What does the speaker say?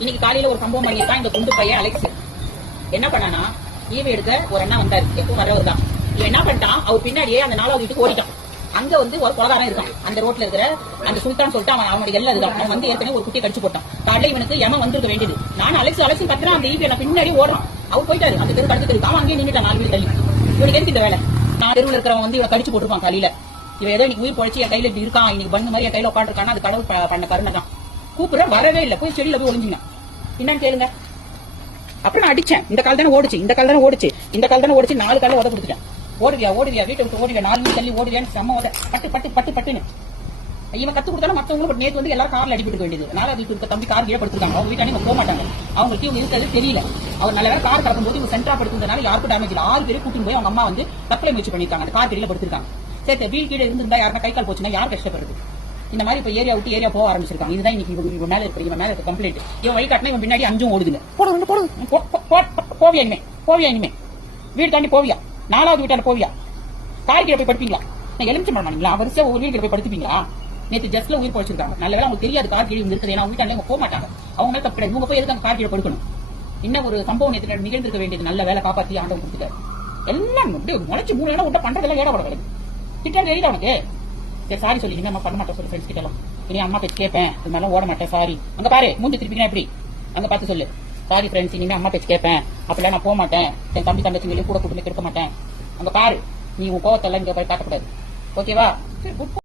இன்னைக்கு காலையில ஒரு சம்பவம் பண்ணிருக்கான் இந்த குண்டு பையன் அலெக்ஸ். என்ன பண்ணானா, ஈவு எடுக்க ஒரு அண்ணா வந்தாரு, எப்பவும் வரவர் தான். இவன் என்ன பண்ணிட்டான், அவர் பின்னாடியே அந்த 4வது வீட்டுக்கு ஓடிட்டான். அங்க வந்து ஒரு கொலகாரம் இருக்கான், அந்த ரோட்ல இருக்கிற அந்த சுல்தான் சொல்லிட்டு அவனுடைய எல்லாம் இருக்கான். அவன் வந்து ஏற்கனவே ஒரு குட்டியை கடிச்சு போட்டான். காலையில இவனுக்கு யமன் வந்திருக்க வேண்டியது. நான் அலெக்ஸ் கத்துறேன், அந்த ஈவி பின்னாடி ஓடுறான். அவர் போயிட்டாரு, அந்த தெரு கடுத்து தெருக்கு. அவன் அங்கேயே நின்றுட்டான் 4 வீடு தள்ளி. இவனுக்கு எதுக்கு இந்த வேலை? நான் தெருவில் இருக்கிறவன் வந்து இவன் கடிச்சு போட்டுருப்பான் காலையில. இவன் ஏதோ இன்னைக்கு உயிர் பொழைச்சி என் கையில இப்படி இருக்கான், இன்னைக்கு பண்ணு மாதிரி என் கையில உட்காந்துருக்கான். அது கடவுள் பண்ண கருணை தான். கூப்பிட வரவே இல்லை, போய் செடியில போய் ஒளிஞ்சிங்க. என்னன்னு கேளுங்க. அப்புறம் நான் அடிச்சேன். இந்த கால் தானே ஓடிச்சு, இந்த கால் தானே ஓடிச்சு, இந்த கால் தானே ஓடிச்சு. 4 கால உத கொடுத்துட்டேன். ஓடுவியா வீட்டை விட்டு ஓடுவியா, 4 வீடு தள்ளி ஓடுவியான்னு செம்ம உத. பட்டு பட்டு பட்டு பட்டுன்னு இவன் கத்து கொடுத்தாலும் மத்தவங்களுக்கு நேற்று வந்து எல்லாரும் கார்ல அடிப்பிட்டு வேண்டியது. 4வது வீட்டு இருக்க தம்பி கார் கீழப்படுத்திருக்காங்க. அவங்க வீட்டாண்டி போக மாட்டாங்க. அவங்களுக்கு இவங்க இருக்கிறது தெரியல. அவர் நல்ல கார் கலக்கும் போது இவங்க சென்டரா படுத்திருந்தனால யாருக்கும் டேமேஜ் இல்லை. 6 பேரும் கூட்டிட்டு போய் அவங்க அம்மா வந்து தற்கொலை முயற்சி பண்ணிருக்காங்க. அந்த கார் கீழே படுத்திருக்காங்க. சரி, வீடு கீழே இருந்தா யாருன்னா கை கால் போச்சுன்னா யார் கஷ்டப்படுறது? இந்த மாதிரி இப்ப ஏரியா விட்டு ஏரியா போக ஆரம்பிச்சிருக்காங்க. இதுதான் இன்னைக்கு இவன் மேல இருக்க கம்ப்ளைண்ட். இவன் வழிகாட்டினா இவன் பின்னாடி 5 ஓடுதுங்க. போவியா இனிமே வீடு தாண்டி போவியா? 4வது வீட்டால போவியா? கார் கீழே போய் படுப்பீங்களா? நான் எலுமிச்சம் பண்ணீங்களா? வருஷம் ஒரு வீடு போய் படுத்துப்பீங்களா? நேற்று ஜஸ்ட்ல உயிர் போச்சிருக்காங்க. நல்ல வேலை அவங்களுக்கு தெரியாது கார் கீழே இருக்குது. ஏன்னா வீட்டாண்ட அவங்க போக மாட்டாங்க. அவங்க மேல தப்பு. இவங்க போய் எதுக்கு கார் கீழே படுக்கணும்? இன்னும் ஒரு சம்பவம் நேற்று நிகழ்ந்திருக்க வேண்டியது. நல்ல வேலை காப்பாற்றி ஆண்டவன் கொடுத்துட்டாரு. எல்லாம் முளைச்சு 3 இடம் விட்ட பண்றதெல்லாம் ஏட பட திட்டம் தெரியுது அவனுக்கு. சரி, சாரி சொல்லி இனிமே பண்ண மாட்டேன் சொல்லு ஃப்ரெண்ட்ஸ் கிட்ட. இனி அம்மா பேச்சு கேட்பேன், இது மாதிரிலாம் ஓட மாட்டேன், சாரி. அங்க பாரு, மூஞ்சி திருப்பினா எப்படி? அங்க பார்த்து சொல்லு, சாரி ஃப்ரெண்ட்ஸ், இனிமே அம்மா பேச்சு கேட்பேன், அப்படிலாம் நான் போக மாட்டேன், என் தம்பி தங்கச்சிங்களையும் கூட கூட்டு போய் கெடுக்க மாட்டேன். அங்க பாரு, நீ உன் கோவத்தெல்லாம் இங்க போய் காட்டக்கூடாது. ஓகேவா?